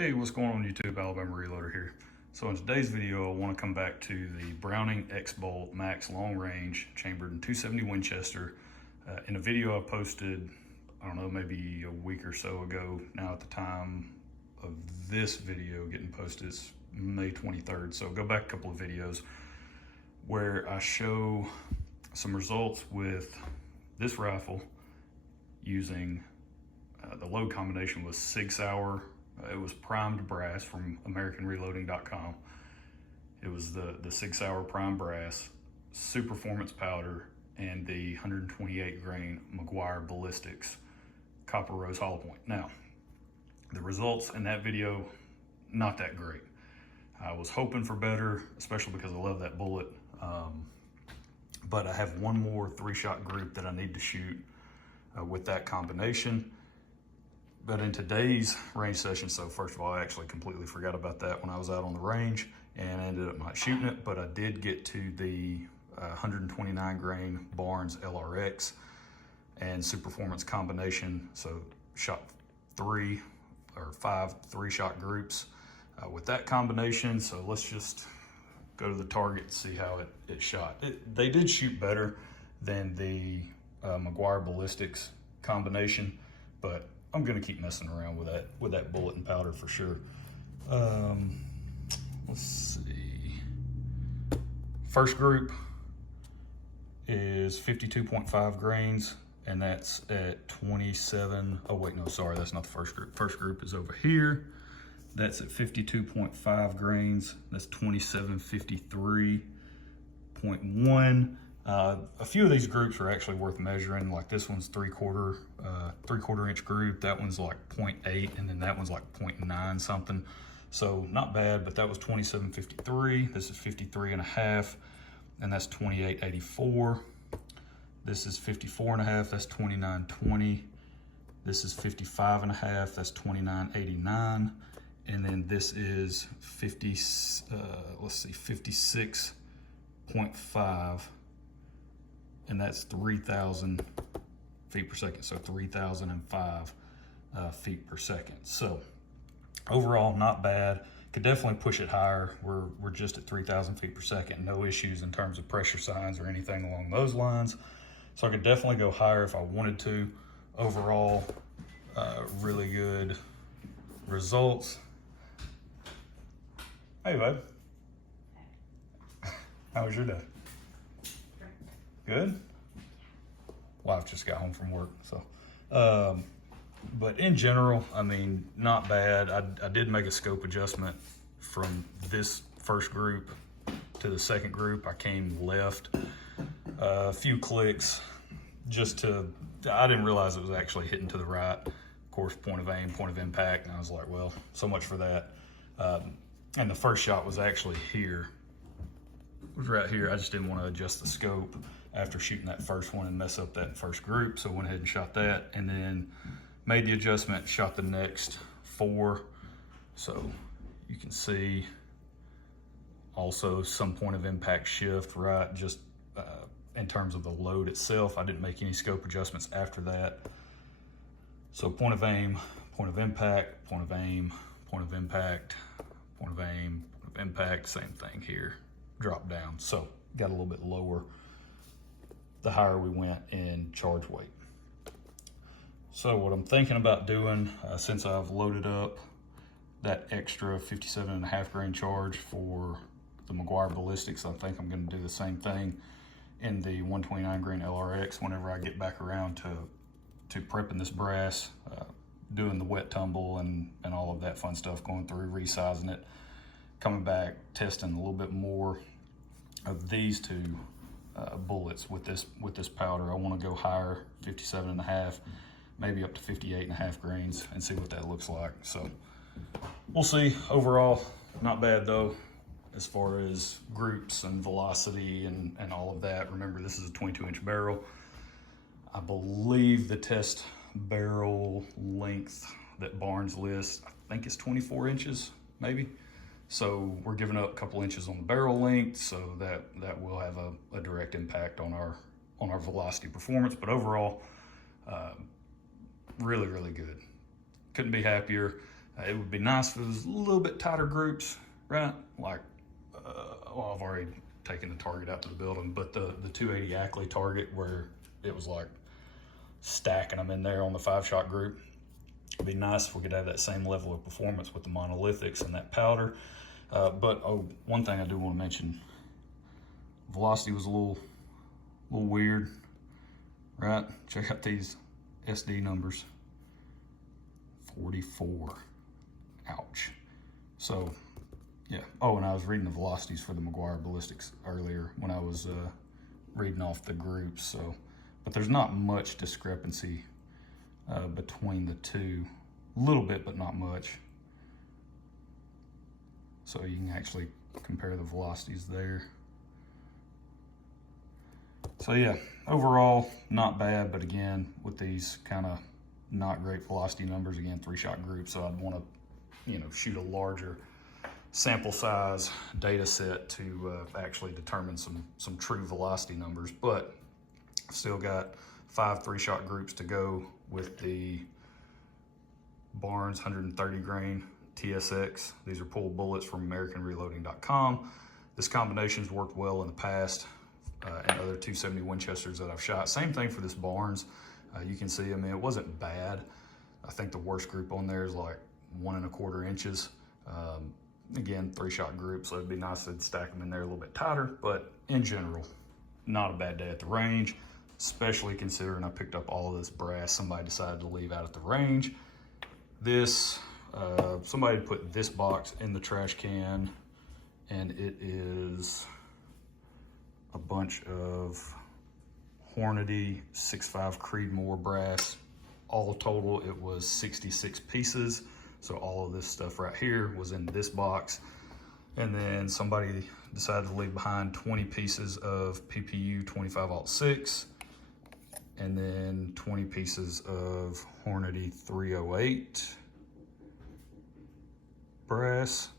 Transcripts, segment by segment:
Hey, what's going on YouTube? Alabama Reloader here. So in today's video, I want to come back to the Browning X-Bolt Max Long Range chambered in 270 Winchester. In a video I posted, I don't know, maybe a week or so ago. Now at the time of this video getting posted, it's May 23rd. So go back a couple of videos where I show some results with this rifle using the load combination was Sig Sauer. It was primed brass from AmericanReloading.com. It was the Sig Sauer prime brass, Superformance powder, and the 128 grain McGuire Ballistics copper rose hollow point. Now, the results in that video, not that great. I was hoping for better, especially because I love that bullet. But I have one more 3-shot group that I need to shoot with that combination. But in today's range session, so first of all, I actually completely forgot about that when I was out on the range and I ended up not shooting it, but I did get to the 129 grain Barnes LRX and Superformance combination. So shot 3 or 5 3-shot groups with that combination. So let's just go to the target and see how it shot. They did shoot better than the McGuire Ballistics combination, but I'm gonna keep messing around with that bullet and powder for sure. Let's see. First group is 52.5 grains, and that's at 27. Oh wait, no, sorry, that's not the first group. First group is over here. That's at 52.5 grains. That's 2753.1. A few of these groups are actually worth measuring. Like this one's 3/4 inch group. That one's like 0.8, and then that one's like 0.9 something. So not bad, but that was 2753. This is 53.5, and that's 2884. This is 54.5. That's 2920. This is 55.5. That's 2989. And then this is 56.5. And that's 3,000 feet per second, so 3,005 feet per second. So overall, not bad. Could definitely push it higher. We're just at 3,000 feet per second. No issues in terms of pressure signs or anything along those lines. So I could definitely go higher if I wanted to. Overall, really good results. Hey, bud. How was your day? Good. Wife just got home from work, so. But in general, I mean, not bad. I did make a scope adjustment from this first group to the second group. I came left a few clicks I didn't realize it was actually hitting to the right. Of course, point of aim, point of impact, and I was like, well, so much for that. And the first shot was actually here. It was right here. I just didn't want to adjust the scope after shooting that first one and mess up that first group. So I went ahead and shot that, and then made the adjustment, shot the next 4. So you can see also some point of impact shift, right? Just in terms of the load itself, I didn't make any scope adjustments after that. So point of aim, point of impact, point of aim, point of impact, point of aim, point of impact, same thing here. Drop down, so got a little bit lower the higher we went in charge weight. So what I'm thinking about doing, since I've loaded up that extra 57.5 grain charge for the McGuire Ballistics, I think I'm going to do the same thing in the 129 grain LRX whenever I get back around to prepping this brass, doing the wet tumble and all of that fun stuff, going through, resizing it, coming back, testing a little bit more of these two bullets with this powder. I want to go higher, 57.5, maybe up to 58.5 grains, and see what that looks like. So we'll see. Overall, not bad though, as far as groups and velocity and all of that. Remember, this is a 22-inch barrel. I believe the test barrel length that Barnes lists, I think it's 24 inches, maybe. So we're giving up a couple inches on the barrel length, so that will have a direct impact on our velocity performance. But overall, really, really good. Couldn't be happier. It would be nice if it was a little bit tighter groups, right? Like, well, I've already taken the target out to the building, but the 280 Ackley target where it was like stacking them in there on the 5-shot group. It'd be nice if we could have that same level of performance with the monolithics and that powder. But one thing I do want to mention, velocity was a little weird, right? Check out these SD numbers. 44. Ouch. So, yeah. Oh, and I was reading the velocities for the McGuire ballistics earlier when I was reading off the groups. So, but there's not much discrepancy between the two. A little bit, but not much. So you can actually compare the velocities there. So yeah, overall, not bad, but again, with these kind of not great velocity numbers, again, 3-shot group, so I'd want to, shoot a larger sample size data set to actually determine some true velocity numbers, but still got 5 3-shot groups to go with the Barnes 130 grain TSX. These are pulled bullets from AmericanReloading.com. This combination's worked well in the past and other 270 Winchesters that I've shot. Same thing for this Barnes. You can see, I mean, it wasn't bad. I think the worst group on there is like 1 1/4 inches. Again, 3-shot group, so it'd be nice to stack them in there a little bit tighter, but in general, not a bad day at the range, especially considering I picked up all of this brass somebody decided to leave out at the range. This, somebody put this box in the trash can, and it is a bunch of Hornady 6.5 Creedmoor brass. All total, it was 66 pieces. So all of this stuff right here was in this box. And then somebody decided to leave behind 20 pieces of PPU 25-06, and then 20 pieces of Hornady 308 brass,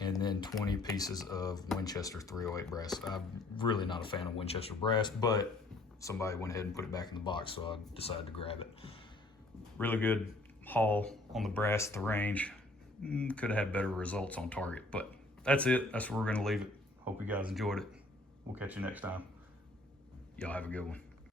and then 20 pieces of Winchester 308 brass. I'm really not a fan of Winchester brass, but somebody went ahead and put it back in the box, so I decided to grab it. Really good haul on the brass at the range. Could have had better results on target, but that's it. That's where we're gonna leave it. Hope you guys enjoyed it. We'll catch you next time. Y'all have a good one.